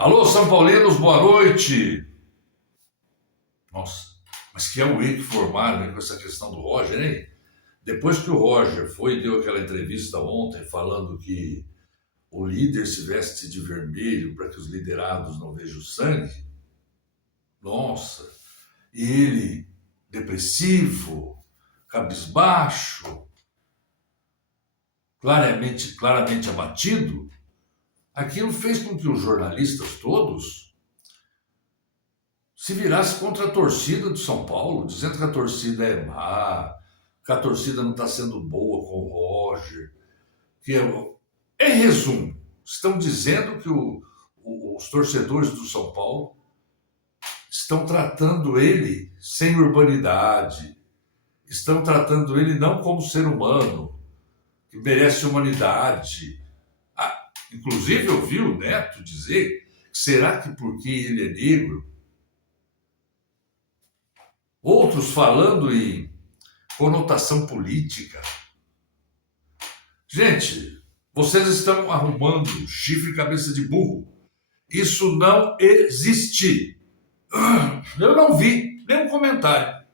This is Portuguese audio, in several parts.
Alô, São Paulinos, boa noite. Nossa, mas que auê que formaram, hein, com essa questão do Roger, hein? Depois que o Roger foi e deu aquela entrevista ontem falando que o líder se veste de vermelho para que os liderados não vejam sangue, nossa, e ele depressivo, cabisbaixo, claramente abatido, aquilo fez com que os jornalistas todos se virassem contra a torcida do São Paulo, dizendo que a torcida é má, que a torcida não está sendo boa com o Roger, que em resumo, estão dizendo que os torcedores do São Paulo estão tratando ele sem urbanidade, estão tratando ele não como ser humano, que merece humanidade. Inclusive eu vi o Neto dizer, será que porque ele é negro? Outros falando em conotação política. Gente, vocês estão arrumando chifre e cabeça de burro. Isso não existe. Eu não vi nenhum comentário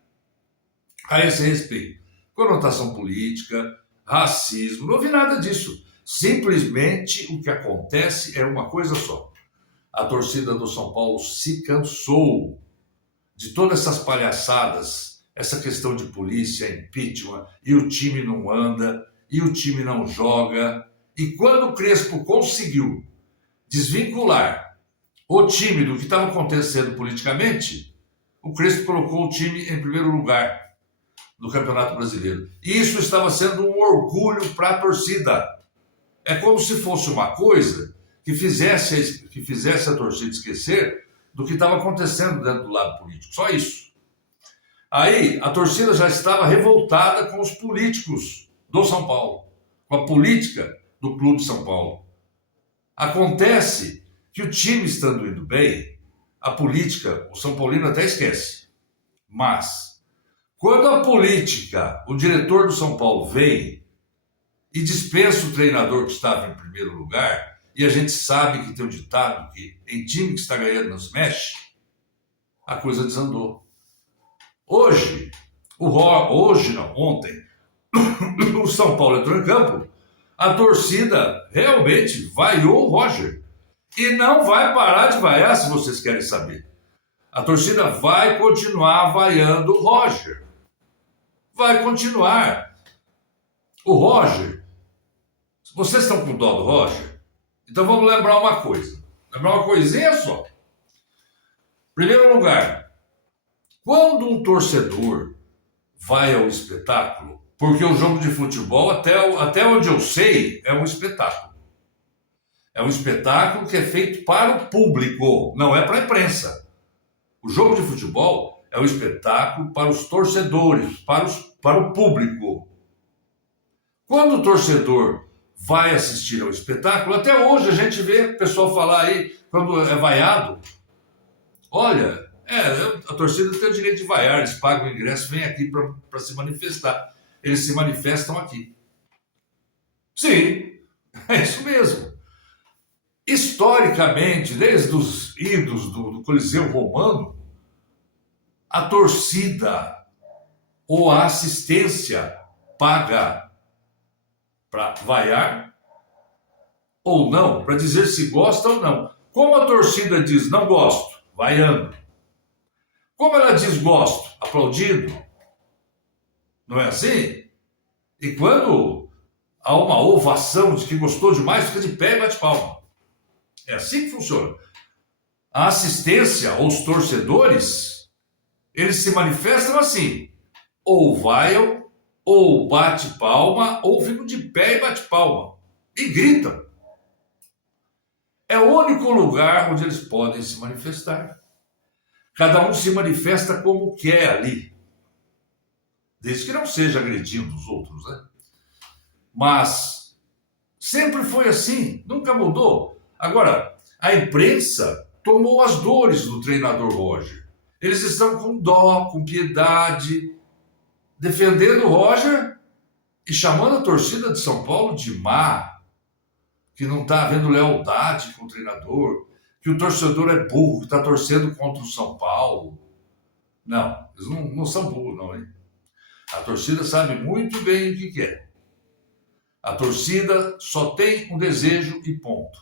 a esse respeito. Conotação política, racismo, não vi nada disso. Simplesmente o que acontece é uma coisa só. A torcida do São Paulo se cansou de todas essas palhaçadas, essa questão de polícia, impeachment, e o time não anda, e o time não joga. E quando o Crespo conseguiu desvincular o time do que estava acontecendo politicamente, o Crespo colocou o time em primeiro lugar no Campeonato Brasileiro. E isso estava sendo um orgulho para a torcida. É como se fosse uma coisa que fizesse a torcida esquecer do que estava acontecendo dentro do lado político. Só isso. Aí a torcida já estava revoltada com os políticos do São Paulo, com a política do Clube São Paulo. Acontece que o time estando indo bem, a política, o São Paulino até esquece. Mas, quando a política, o diretor do São Paulo vem e dispensa o treinador que estava em primeiro lugar, e a gente sabe que tem um ditado que em time que está ganhando não se mexe, a coisa desandou. Ontem, o São Paulo entrou em campo, a torcida realmente vaiou o Roger. E não vai parar de vaiar, se vocês querem saber. A torcida vai continuar vaiando o Roger. Vai continuar. O Roger, vocês estão com dó do Roger? Então vamos lembrar uma coisa. Lembrar uma coisinha só. Primeiro lugar, quando um torcedor vai ao espetáculo, porque o jogo de futebol, até onde eu sei, é um espetáculo. É um espetáculo que é feito para o público, não é para a imprensa. O jogo de futebol é um espetáculo para os torcedores, para o público. Quando o torcedor vai assistir ao espetáculo, até hoje a gente vê o pessoal falar aí, quando é vaiado, olha, a torcida tem o direito de vaiar, eles pagam o ingresso, vêm aqui para se manifestar. Eles se manifestam aqui. Sim, é isso mesmo. Historicamente, desde os idos do Coliseu Romano, a torcida ou a assistência paga para vaiar ou não, para dizer se gosta ou não. Como a torcida diz não gosto, vaiando. Como ela diz gosto, aplaudindo. Não é assim? E quando há uma ovação de que gostou demais, fica de pé e bate palma. É assim que funciona. A assistência, ou os torcedores, eles se manifestam assim. Ou vaiam, ou bate palma, ou ficam de pé e bate palma. E gritam. É o único lugar onde eles podem se manifestar. Cada um se manifesta como quer ali. Desde que não seja agredindo os outros, né? Mas sempre foi assim, nunca mudou. Agora, a imprensa tomou as dores do treinador Roger. Eles estão com dó, com piedade, defendendo o Roger e chamando a torcida de São Paulo de má, que não está havendo lealdade com o treinador, que o torcedor é burro, que está torcendo contra o São Paulo. Não, eles não são burros, não, hein? A torcida sabe muito bem o que quer. A torcida só tem um desejo e ponto.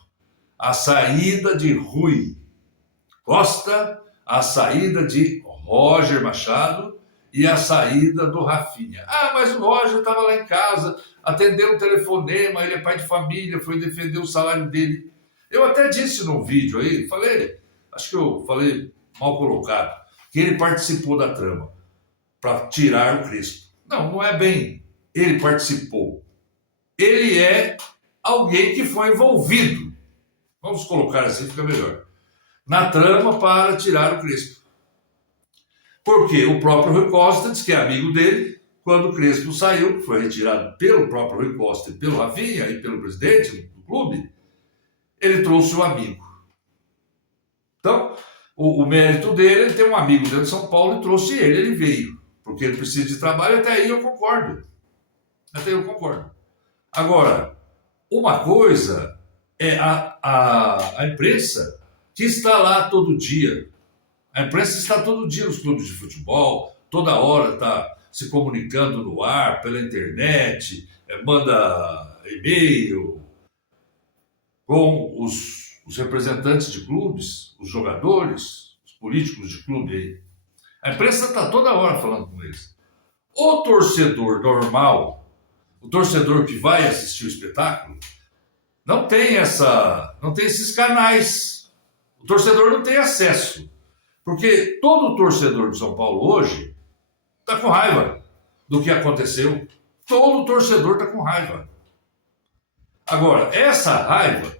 A saída de Rui Costa, a saída de Roger Machado e a saída do Rafinha. Ah, mas o Roger estava lá em casa, atendeu um telefonema, ele é pai de família, foi defender o salário dele. Eu até disse num vídeo aí, acho que eu falei mal colocado, que ele participou da trama para tirar o Crespo. Não é bem ele participou. Ele é alguém que foi envolvido, vamos colocar assim, fica melhor, na trama para tirar o Crespo. Porque o próprio Rui Costa diz que é amigo dele. Quando o Crespo saiu, foi retirado pelo próprio Rui Costa e pelo Rafinha e pelo presidente do clube, ele trouxe o amigo. Então, o mérito dele, ele tem um amigo dentro de São Paulo e trouxe ele veio. Porque ele precisa de trabalho, até aí eu concordo. Agora, uma coisa é a imprensa que está lá todo dia. A imprensa está todo dia nos clubes de futebol, toda hora está se comunicando no ar, pela internet, manda e-mail com os representantes de clubes, os jogadores, os políticos de clube aí. A imprensa está toda hora falando com eles. O torcedor normal, o torcedor que vai assistir o espetáculo, não tem esses canais. O torcedor não tem acesso. Porque todo torcedor de São Paulo hoje está com raiva do que aconteceu. Todo torcedor está com raiva. Agora, essa raiva,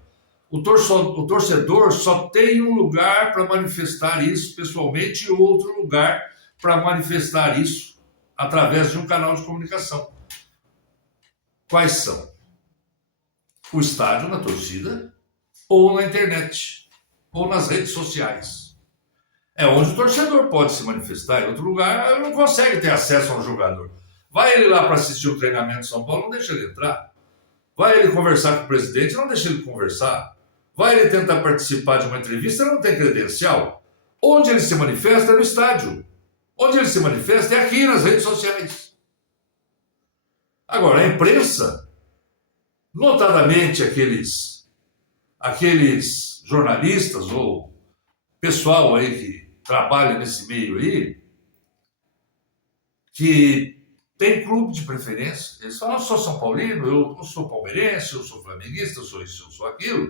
o torcedor só tem um lugar para manifestar isso pessoalmente e outro lugar para manifestar isso através de um canal de comunicação. Quais são? O estádio na torcida, ou na internet, ou nas redes sociais. É onde o torcedor pode se manifestar. Em outro lugar, ele não consegue ter acesso a um jogador. Vai ele lá para assistir o treinamento de São Paulo, não deixa ele entrar. Vai ele conversar com o presidente, não deixa ele conversar. Vai ele tentar participar de uma entrevista, não tem credencial. Onde ele se manifesta é no estádio. Onde ele se manifesta é aqui nas redes sociais. Agora, a imprensa, notadamente aqueles jornalistas ou pessoal aí que trabalha nesse meio aí, que tem clube de preferência. Eles falam, eu sou São Paulino, eu sou palmeirense, eu sou flamenguista, eu sou isso, eu sou aquilo.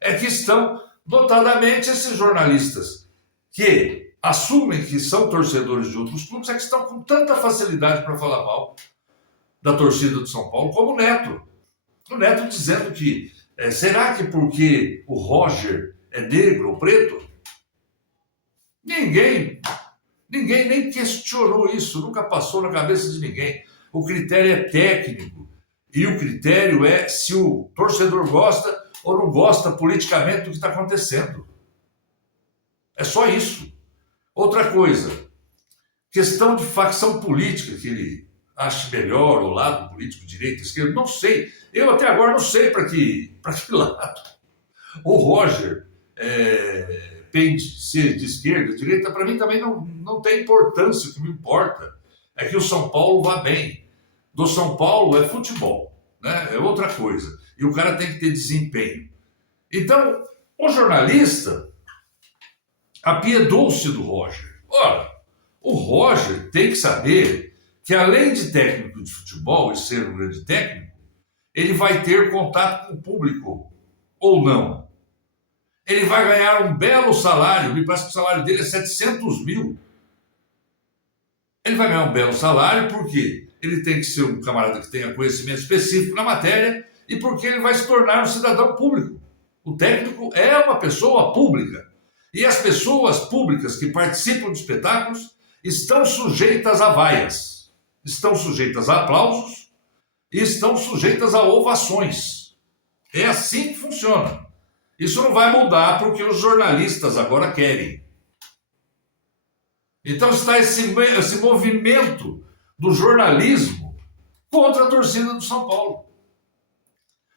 É que estão, notadamente, esses jornalistas que assumem que são torcedores de outros clubes, é que estão com tanta facilidade para falar mal da torcida do São Paulo, como o Neto. O Neto dizendo que, será que porque o Roger é negro ou preto? Ninguém nem questionou isso, nunca passou na cabeça de ninguém. O critério é técnico e o critério é se o torcedor gosta ou não gosta politicamente do que está acontecendo. É só isso. Outra coisa, questão de facção política, que ele ache melhor, o lado político, direita, esquerda, não sei. Eu até agora não sei para que lado. O Roger pende ser de esquerda, direita, para mim também não tem importância. O que me importa é que o São Paulo vá bem. Do São Paulo é futebol, né? É outra coisa. E o cara tem que ter desempenho. Então, o jornalista apiedou-se do Roger. Ora, o Roger tem que saber que, além de técnico de futebol e ser um grande técnico, ele vai ter contato com o público, ou não. Ele vai ganhar um belo salário, me parece que o salário dele é 700 mil. Ele vai ganhar um belo salário porque ele tem que ser um camarada que tenha conhecimento específico na matéria e porque ele vai se tornar um cidadão público. O técnico é uma pessoa pública. E as pessoas públicas que participam de espetáculos estão sujeitas a vaias, estão sujeitas a aplausos e estão sujeitas a ovações. É assim que funciona. Isso não vai mudar porque os jornalistas agora querem. Então está esse movimento do jornalismo contra a torcida do São Paulo.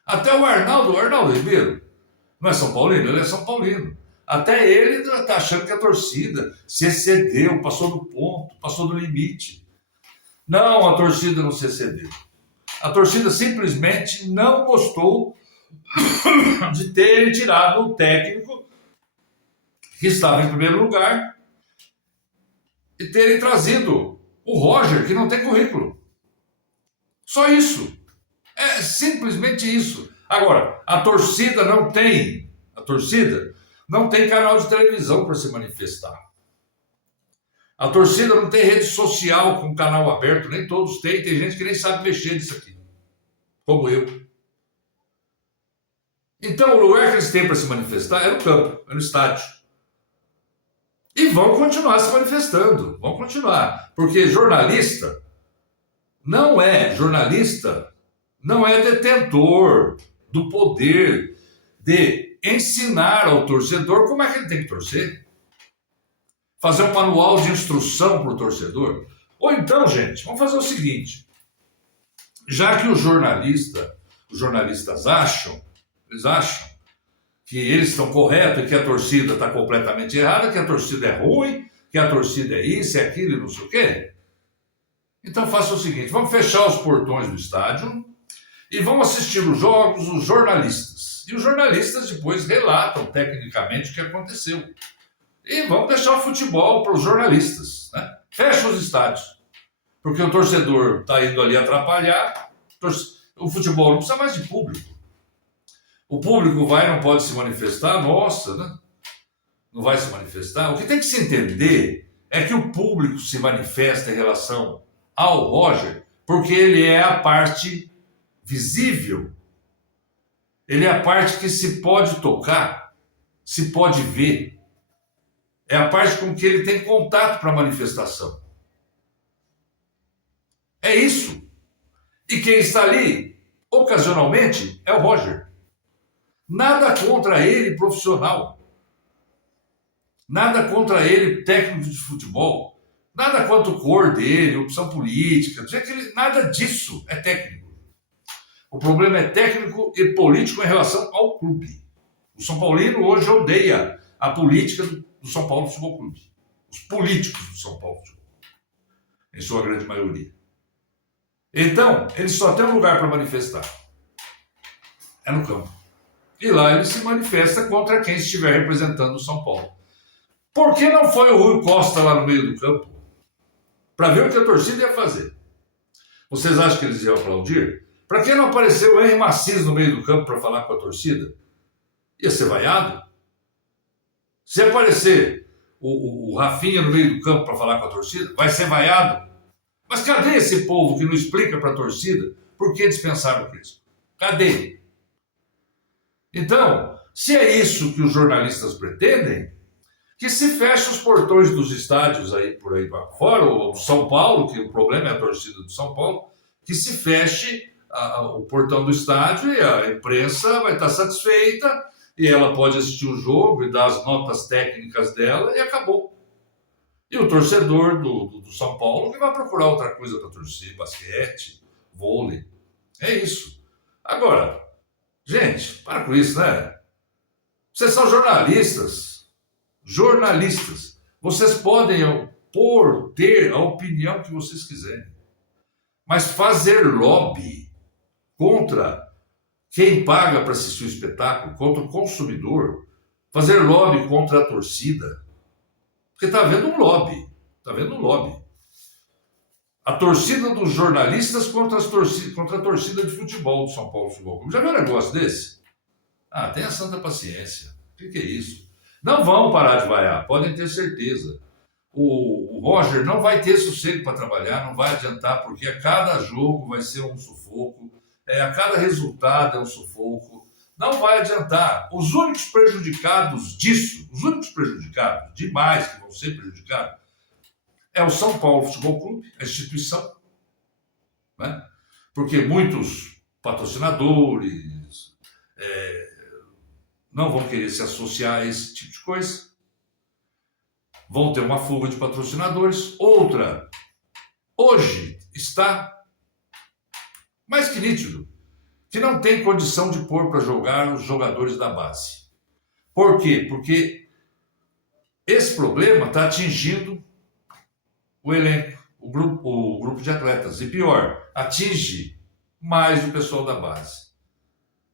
Até o Arnaldo Ribeiro, não é São Paulino? Ele é São Paulino. Até ele está achando que a torcida se excedeu, passou do ponto, passou do limite. Não, a torcida não se excedeu. A torcida simplesmente não gostou de terem tirado o técnico que estava em primeiro lugar e terem trazido o Roger, que não tem currículo. Só isso. É simplesmente isso. Agora, a torcida não tem canal de televisão para se manifestar. A torcida não tem rede social com canal aberto, nem todos têm. Tem gente que nem sabe mexer nisso aqui, como eu. Então, o lugar que eles têm para se manifestar é no campo, é no estádio. E vão continuar se manifestando, vão continuar. Porque jornalista não é detentor do poder de ensinar ao torcedor como é que ele tem que torcer. Fazer um manual de instrução para o torcedor. Ou então, gente, vamos fazer o seguinte. Já que os jornalistas acham que eles estão corretos e que a torcida está completamente errada, que a torcida é ruim, que a torcida é isso, é aquilo e não sei o quê. Então faça o seguinte, vamos fechar os portões do estádio e vamos assistir os jogos, os jornalistas. E os jornalistas depois relatam tecnicamente o que aconteceu. E vamos deixar o futebol para os jornalistas, né? Fecha os estádios. Porque o torcedor está indo ali atrapalhar, o futebol não precisa mais de público. O público vai e não pode se manifestar, nossa, né? Não vai se manifestar. O que tem que se entender é que o público se manifesta em relação ao Roger porque ele é a parte visível. Ele é a parte que se pode tocar, se pode ver. É a parte com que ele tem contato para a manifestação. É isso. E quem está ali, ocasionalmente, é o Roger. Nada contra ele, profissional. Nada contra ele, técnico de futebol. Nada quanto a cor dele, opção política. Nada disso é técnico. O problema é técnico e político em relação ao clube. O São Paulino hoje odeia a política do São Paulo Futebol Clube. Os políticos do São Paulo Futebol Clube. Em sua grande maioria. Então, ele só tem um lugar para manifestar. É no campo. E lá ele se manifesta contra quem estiver representando o São Paulo. Por que não foi o Rui Costa lá no meio do campo? Para ver o que a torcida ia fazer. Vocês acham que eles iam aplaudir? Para que não apareceu o Henry Macis no meio do campo para falar com a torcida? Ia ser vaiado? Se aparecer o Rafinha no meio do campo para falar com a torcida, vai ser vaiado? Mas cadê esse povo que não explica para a torcida por que dispensaram o Crespo? Cadê? Então, se é isso que os jornalistas pretendem, que se feche os portões dos estádios aí por aí para fora, ou do São Paulo, que o problema é a torcida do São Paulo, que se feche o portão do estádio e a imprensa vai estar satisfeita e ela pode assistir o jogo e dar as notas técnicas dela e acabou. E o torcedor do São Paulo que vai procurar outra coisa para torcer, basquete, vôlei. É isso. Agora, gente, para com isso, né? Vocês são jornalistas. Jornalistas. Vocês podem ter a opinião que vocês quiserem. Mas fazer lobby contra quem paga para assistir o espetáculo, contra o consumidor, fazer lobby contra a torcida, porque está havendo um lobby. Está havendo um lobby. A torcida dos jornalistas contra a torcida de futebol do São Paulo Futebol Clube. Já viu um negócio desse? Ah, tenha santa paciência. O que é isso? Não vão parar de vaiar, podem ter certeza. O Roger não vai ter sossego para trabalhar, não vai adiantar, porque a cada jogo vai ser um sufoco, a cada resultado é um sufoco. Não vai adiantar. Os únicos prejudicados disso, demais que vão ser prejudicados, é o São Paulo Futebol Clube, a instituição, né? Porque muitos patrocinadores não vão querer se associar a esse tipo de coisa, vão ter uma fuga de patrocinadores. Outra, hoje está mais que nítido, que não tem condição de pôr para jogar os jogadores da base. Por quê? Porque Esse problema está atingindo o elenco, o grupo de atletas. E pior, atinge mais o pessoal da base.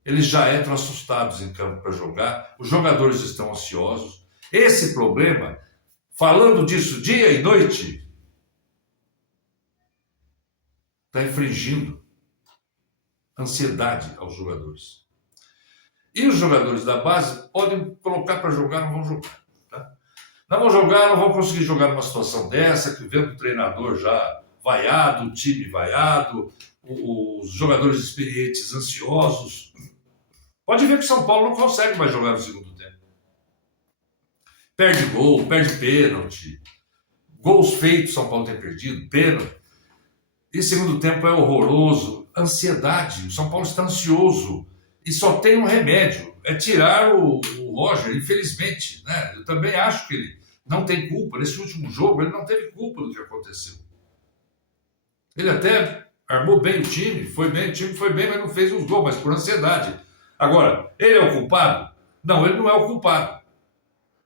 Eles já entram assustados em campo para jogar, os jogadores estão ansiosos. Esse problema, falando disso dia e noite, está infringindo ansiedade aos jogadores. E os jogadores da base podem colocar para jogar, não vão jogar. Tá? Não vão jogar, não vão conseguir jogar numa situação dessa, que vendo o treinador já vaiado, o time vaiado, os jogadores experientes ansiosos. Pode ver que o São Paulo não consegue mais jogar no segundo tempo. Perde gol, perde pênalti. Gols feitos São Paulo tem perdido, pênalti. E segundo tempo é horroroso. Ansiedade, o São Paulo está ansioso. E só tem um remédio, é tirar o Roger, infelizmente. Né? Eu também acho que ele não tem culpa. Nesse último jogo, ele não teve culpa do que aconteceu. Ele até armou bem o time foi bem, mas não fez uns gols, mas por ansiedade. Agora, ele é o culpado? Não, ele não é o culpado.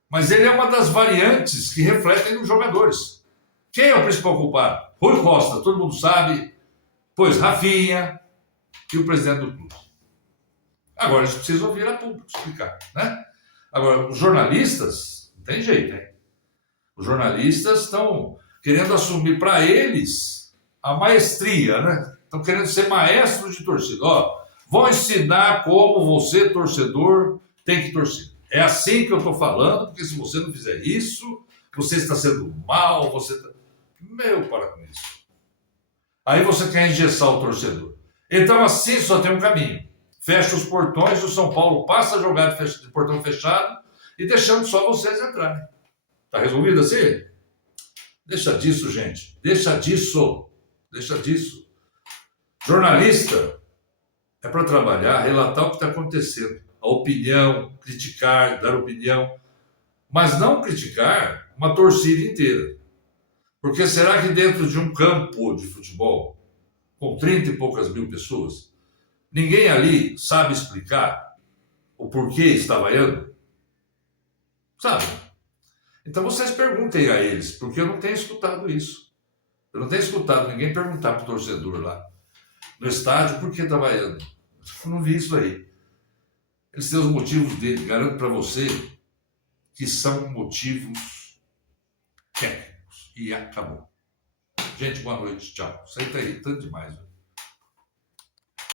Mas ele é uma das variantes que refletem nos jogadores. Quem é o principal culpado? Rui Costa, todo mundo sabe. Pois Rafinha e o presidente do clube. Agora eles precisam vir a público explicar, né? Agora, os jornalistas, não tem jeito, hein? Os jornalistas estão querendo assumir para eles a maestria, né? Estão querendo ser maestros de torcida. Ó, vão ensinar como você, torcedor, tem que torcer. É assim que eu estou falando, porque se você não fizer isso, você está sendo mal, você está... para com isso. Aí você quer engessar o torcedor. Então assim só tem um caminho. Fecha os portões, o São Paulo passa a jogar de portão fechado e deixando só vocês entrarem. Tá resolvido assim? Deixa disso, gente. Deixa disso. Jornalista é para trabalhar, relatar o que está acontecendo. A opinião, criticar, dar opinião. Mas não criticar uma torcida inteira. Porque será que dentro de um campo de futebol, com 30 e poucas mil pessoas, ninguém ali sabe explicar o porquê está vaiando? Sabe? Então vocês perguntem a eles, porque eu não tenho escutado isso. Eu não tenho escutado ninguém perguntar para o torcedor lá no estádio por que está vaiando. Eu não vi isso aí. Eles têm os motivos dele, garanto para você que são motivos técnicos. E acabou. Gente, boa noite, tchau. Isso aí está irritando demais.